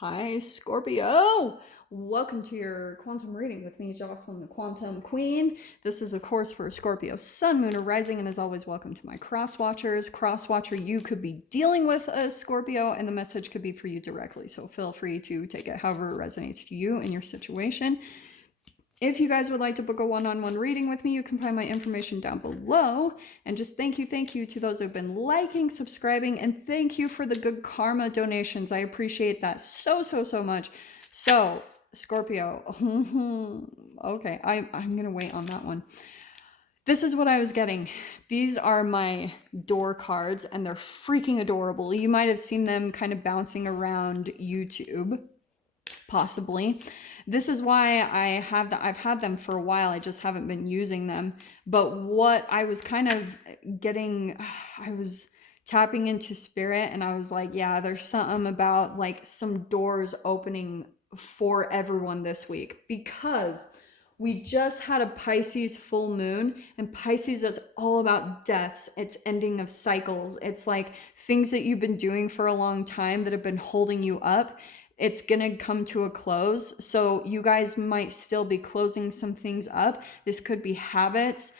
Hi, Scorpio! Welcome to your quantum reading with me, Jocelyn, the Quantum Queen. This is, of course, for Scorpio Sun, Moon, or Rising, and as always, welcome to my cross watchers. Cross watcher, you could be dealing with a Scorpio, and the message could be for you directly, so feel free to take it however it resonates to you in your situation. If you guys would like to book a one-on-one reading with me, you can find my information down below. And just thank you to those who've been liking, subscribing, and thank you for the good karma donations. I appreciate that so much. So, Scorpio, okay, I'm gonna wait on that one. This is what I was getting. These are my door cards, and they're freaking adorable. You might have seen them kind of bouncing around YouTube, possibly. This is why I've had them for a while. I just haven't been using them. But what I was kind of getting, I was tapping into spirit, and I was like, yeah, there's something about like some doors opening for everyone this week, because we just had a Pisces full moon, and Pisces is all about deaths. It's ending of cycles. It's like things that you've been doing for a long time that have been holding you up. It's gonna come to a close. So you guys might still be closing some things up. This could be habits,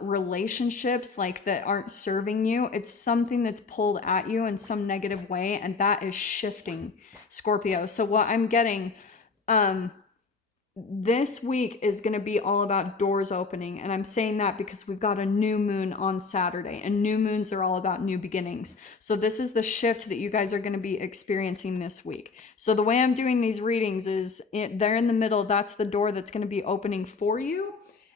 relationships like that aren't serving you. It's something that's pulled at you in some negative way, and that is shifting, Scorpio. So what I'm getting, this week is going to be all about doors opening, and I'm saying that because we've got a new moon on Saturday, and new moons are all about new beginnings. So this is the shift that you guys are going to be experiencing this week. So the way I'm doing these readings is they're in the middle. That's the door that's going to be opening for you.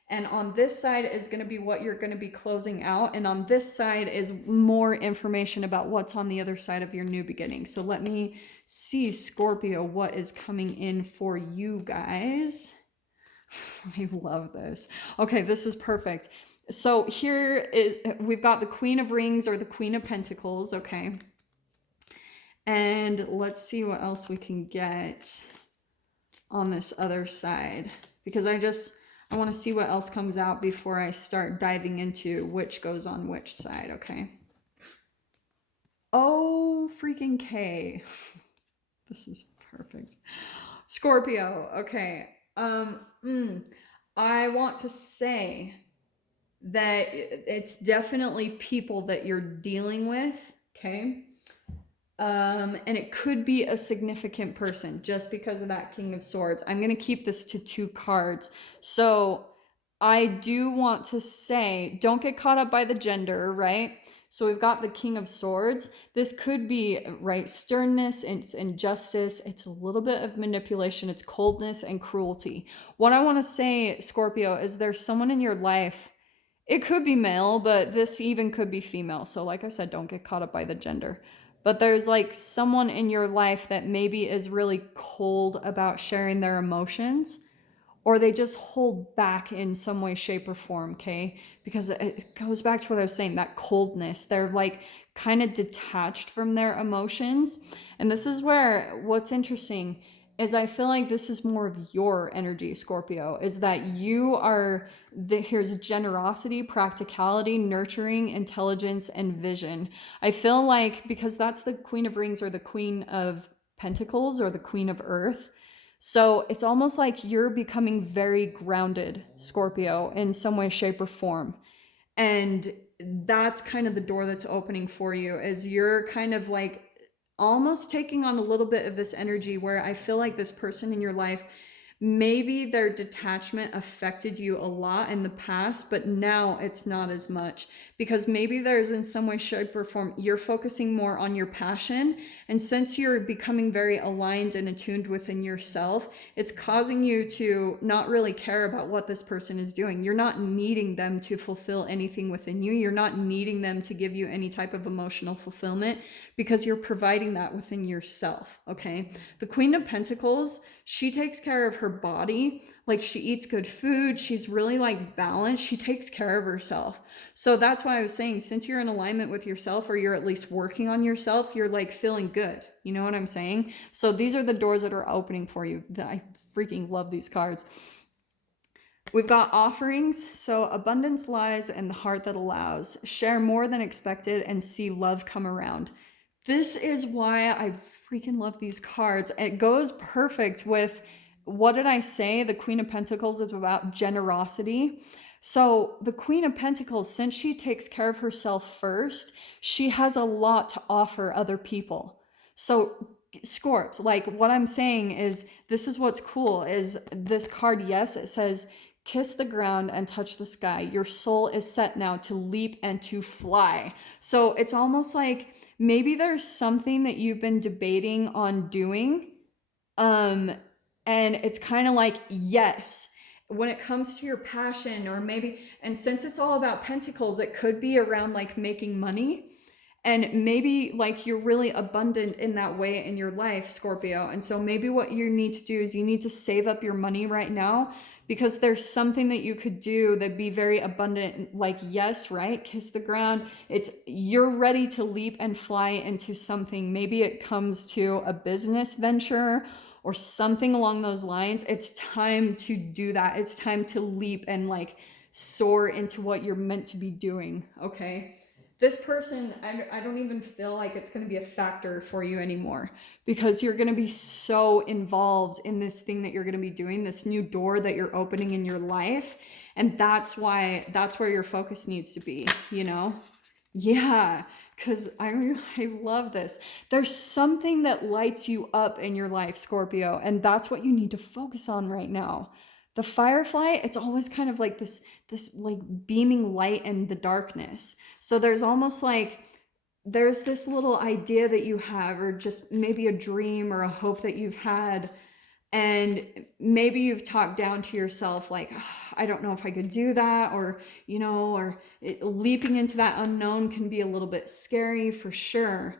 And on this side is going to be what you're going to be closing out. And on this side is more information about what's on the other side of your new beginning. So let me see, Scorpio, what is coming in for you guys. I love this. Okay, this is perfect. So here is, we've got the Queen of Rings or the Queen of Pentacles, okay? And let's see what else we can get on this other side, because I want to see what else comes out before I start diving into which goes on which side, okay? Oh, freaking K. This is perfect. Scorpio, okay. I want to say that it's definitely people that you're dealing with, okay? And it could be a significant person just because of that King of Swords. I'm going to keep this to 2 cards. So I do want to say, don't get caught up by the gender, right? So we've got the King of Swords. This could be, right, sternness, it's injustice, it's a little bit of manipulation, it's coldness and cruelty. What I want to say, Scorpio, is there's someone in your life. It could be male, but this even could be female. So like I said, don't get caught up by the gender. But there's like someone in your life that maybe is really cold about sharing their emotions, or they just hold back in some way, shape, or form, okay? Because it goes back to what I was saying, that coldness. They're like kind of detached from their emotions. And this is where what's interesting is I feel like this is more of your energy, Scorpio, is that you are, here's generosity, practicality, nurturing, intelligence, and vision. I feel like because that's the Queen of Rings or the Queen of Pentacles or the Queen of Earth. So it's almost like you're becoming very grounded, Scorpio, in some way, shape, or form. And that's kind of the door that's opening for you, as you're kind of like almost taking on a little bit of this energy where I feel like this person in your life, maybe their detachment affected you a lot in the past, but now it's not as much, because maybe there's in some way, shape, or form, you're focusing more on your passion. And since you're becoming very aligned and attuned within yourself, it's causing you to not really care about what this person is doing. You're not needing them to fulfill anything within you. You're not needing them to give you any type of emotional fulfillment, because you're providing that within yourself, okay? The Queen of Pentacles, she takes care of her body. Like, she eats good food. She's really like balanced. She takes care of herself. So that's why I was saying, since you're in alignment with yourself, or you're at least working on yourself, you're like feeling good. You know what I'm saying? So these are the doors that are opening for you. I freaking love these cards. We've got offerings. So abundance lies in the heart that allows. Share more than expected and see love come around. This is why I freaking love these cards. It goes perfect with, what did I say? The Queen of Pentacles is about generosity. So the Queen of Pentacles, since she takes care of herself first, she has a lot to offer other people. So Scorps, like what I'm saying is, this is what's cool is this card, yes, it says, kiss the ground and touch the sky. Your soul is set now to leap and to fly. So it's almost like maybe there's something that you've been debating on doing. And it's kind of like, yes, when it comes to your passion, or maybe, and since it's all about pentacles, it could be around like making money. And maybe like you're really abundant in that way in your life, Scorpio. And so maybe what you need to do is you need to save up your money right now, because there's something that you could do that'd be very abundant. Like, yes, right? Kiss the ground. You're ready to leap and fly into something. Maybe it comes to a business venture or something along those lines. It's time to do that. It's time to leap and like soar into what you're meant to be doing. Okay. This person, I don't even feel like it's going to be a factor for you anymore, because you're going to be so involved in this thing that you're going to be doing, this new door that you're opening in your life. And that's where your focus needs to be, you know? Yeah, because I love this. There's something that lights you up in your life, Scorpio, and that's what you need to focus on right now. The firefly, it's always kind of like this like beaming light in the darkness. So there's almost like there's this little idea that you have, or just maybe a dream or a hope that you've had, and maybe you've talked down to yourself like, oh, I don't know if I could do that, or you know, or leaping into that unknown can be a little bit scary for sure.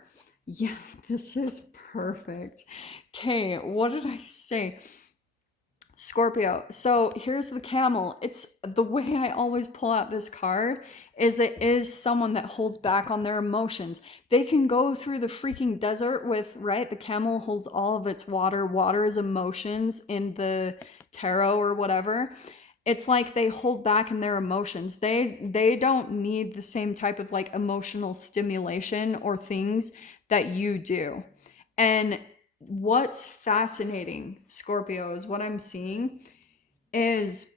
Yeah, this is perfect. Okay, what did I say? Scorpio. So here's the camel. It's the way I always pull out this card is it is someone that holds back on their emotions. They can go through the freaking desert with, right? The camel holds all of its water. Water is emotions in the tarot or whatever. It's like they hold back in their emotions. They don't need the same type of like emotional stimulation or things that you do. And what's fascinating, Scorpio, is what I'm seeing is,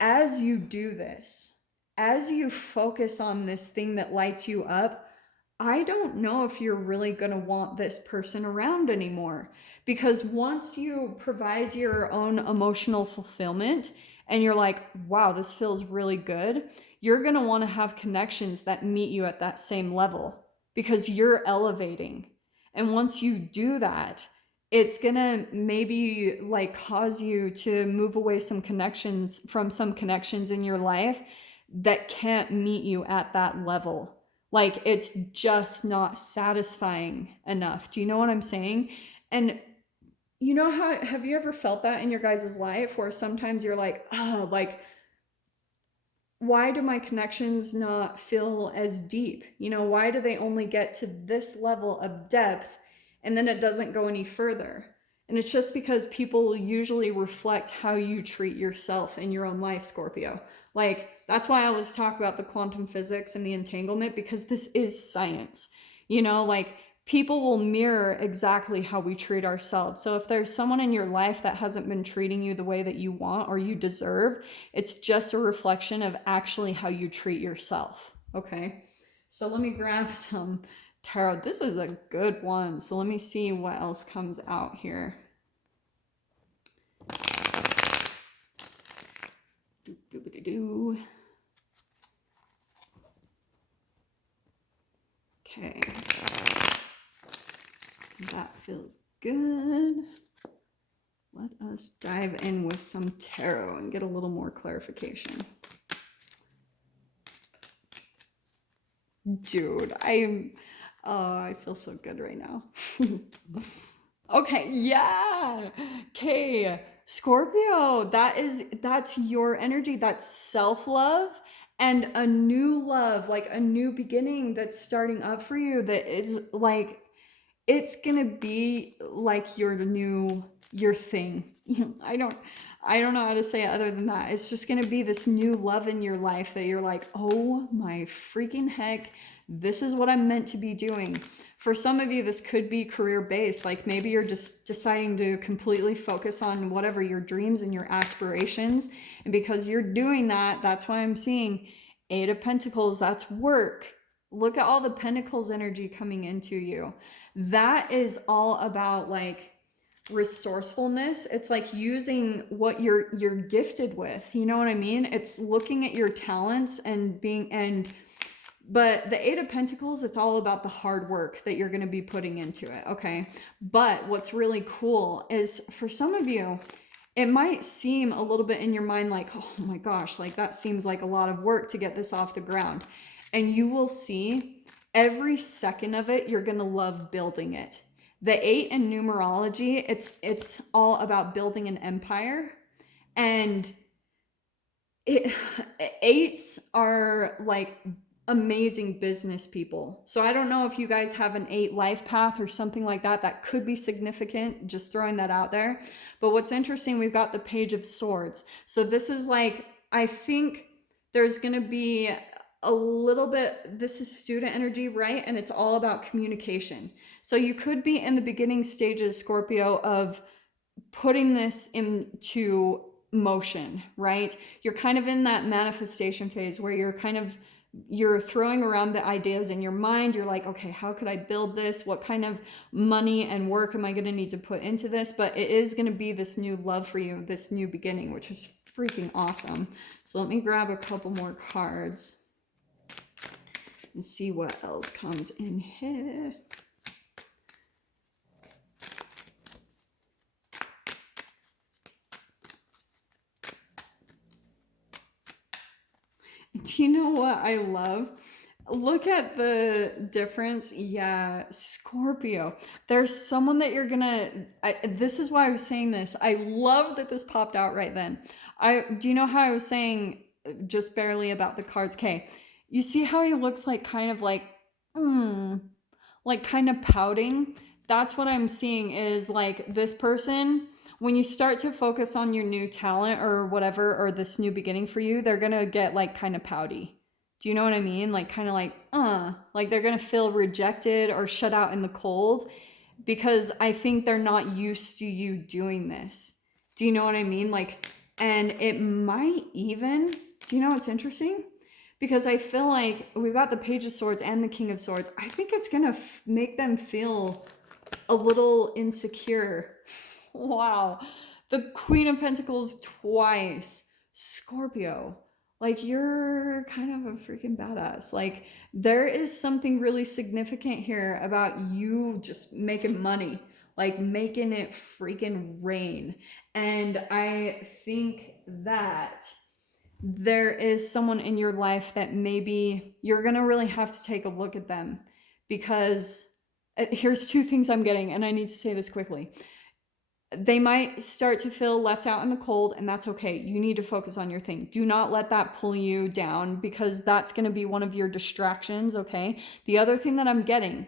as you do this, as you focus on this thing that lights you up, I don't know if you're really going to want this person around anymore. Because once you provide your own emotional fulfillment and you're like, wow, this feels really good, you're going to want to have connections that meet you at that same level, because you're elevating. And once you do that, it's gonna maybe like cause you to move away some connections in your life that can't meet you at that level. Like, it's just not satisfying enough. Do you know what I'm saying? And you know how, have you ever felt that in your guys' life where sometimes you're like, oh, like, why do my connections not feel as deep? You know, why do they only get to this level of depth and then it doesn't go any further? And it's just because people usually reflect how you treat yourself in your own life, Scorpio. Like, that's why I always talk about the quantum physics and the entanglement, because this is science. You know, like, people will mirror exactly how we treat ourselves. So if there's someone in your life that hasn't been treating you the way that you want or you deserve, it's just a reflection of actually how you treat yourself. Okay, so let me grab some tarot. This is a good one. So let me see what else comes out here. Okay. That feels good. Let us dive in with some tarot and get a little more clarification. Dude, I feel so good right now. Okay, yeah. Okay, Scorpio, that's your energy. That's self-love and a new love, like a new beginning that's starting up for you, that is like, it's gonna be like your thing. I don't know how to say it other than that. It's just gonna be this new love in your life that you're like, oh my freaking heck, this is what I'm meant to be doing. For some of you, this could be career based. Like maybe you're just deciding to completely focus on whatever your dreams and your aspirations. And because you're doing that, that's why I'm seeing Eight of Pentacles, that's work. Look at all the Pentacles energy coming into you. That is all about like resourcefulness. It's like using what you're gifted with. You know what I mean? It's looking at your talents and but the Eight of Pentacles, it's all about the hard work that you're going to be putting into it, okay? But what's really cool is for some of you, it might seem a little bit in your mind like, oh my gosh, like that seems like a lot of work to get this off the ground. And you will see every second of it, you're going to love building it. The 8 in numerology, it's all about building an empire. And eights are like amazing business people. So I don't know if you guys have an 8 life path or something like that. That could be significant, just throwing that out there. But what's interesting, we've got the Page of Swords. So this is like, I think there's going to be a little bit, this is student energy, right? And it's all about communication. So you could be in the beginning stages, Scorpio, of putting this into motion, right? You're kind of in that manifestation phase where you're throwing around the ideas in your mind. You're like, okay, how could I build this? What kind of money and work am I going to need to put into this? But it is going to be this new love for you, this new beginning, which is freaking awesome. So let me grab a couple more cards and see what else comes in here. Do you know what I love? Look at the difference. Yeah, Scorpio. There's someone that you're gonna, this is why I was saying this. I love that this popped out right then. Do you know how I was saying just barely about the cards? Okay, you see how he looks like kind of like kind of pouting? That's what I'm seeing is like this person, when you start to focus on your new talent or whatever, or this new beginning for you, they're going to get like kind of pouty. Do you know what I mean? Like kind of like they're going to feel rejected or shut out in the cold because I think they're not used to you doing this. Do you know what I mean? Like, and it might even, do you know what's interesting? Because I feel like we've got the Page of Swords and the King of Swords. I think it's going to make them feel a little insecure. Wow. The Queen of Pentacles twice. Scorpio. Like, you're kind of a freaking badass. Like, there is something really significant here about you just making money. Like, making it freaking rain. And I think that there is someone in your life that maybe you're going to really have to take a look at them. Because here's two things I'm getting, and I need to say this quickly. They might start to feel left out in the cold, and that's okay. You need to focus on your thing. Do not let that pull you down, because that's going to be one of your distractions, okay? The other thing that I'm getting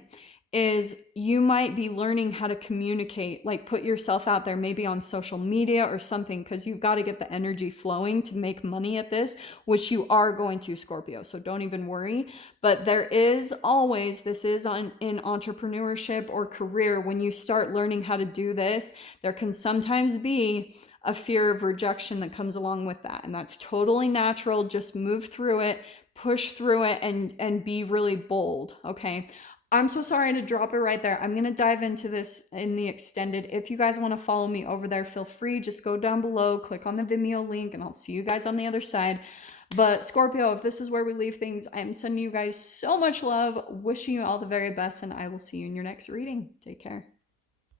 is you might be learning how to communicate, like put yourself out there maybe on social media or something, because you've got to get the energy flowing to make money at this, which you are going to, Scorpio. So don't even worry. But there is always, this is in entrepreneurship or career, when you start learning how to do this, there can sometimes be a fear of rejection that comes along with that. And that's totally natural. Just move through it, push through it, and be really bold, okay? I'm so sorry to drop it right there. I'm going to dive into this in the extended. If you guys want to follow me over there, feel free. Just go down below, click on the Vimeo link, and I'll see you guys on the other side. But Scorpio, if this is where we leave things, I'm sending you guys so much love, wishing you all the very best, and I will see you in your next reading. Take care.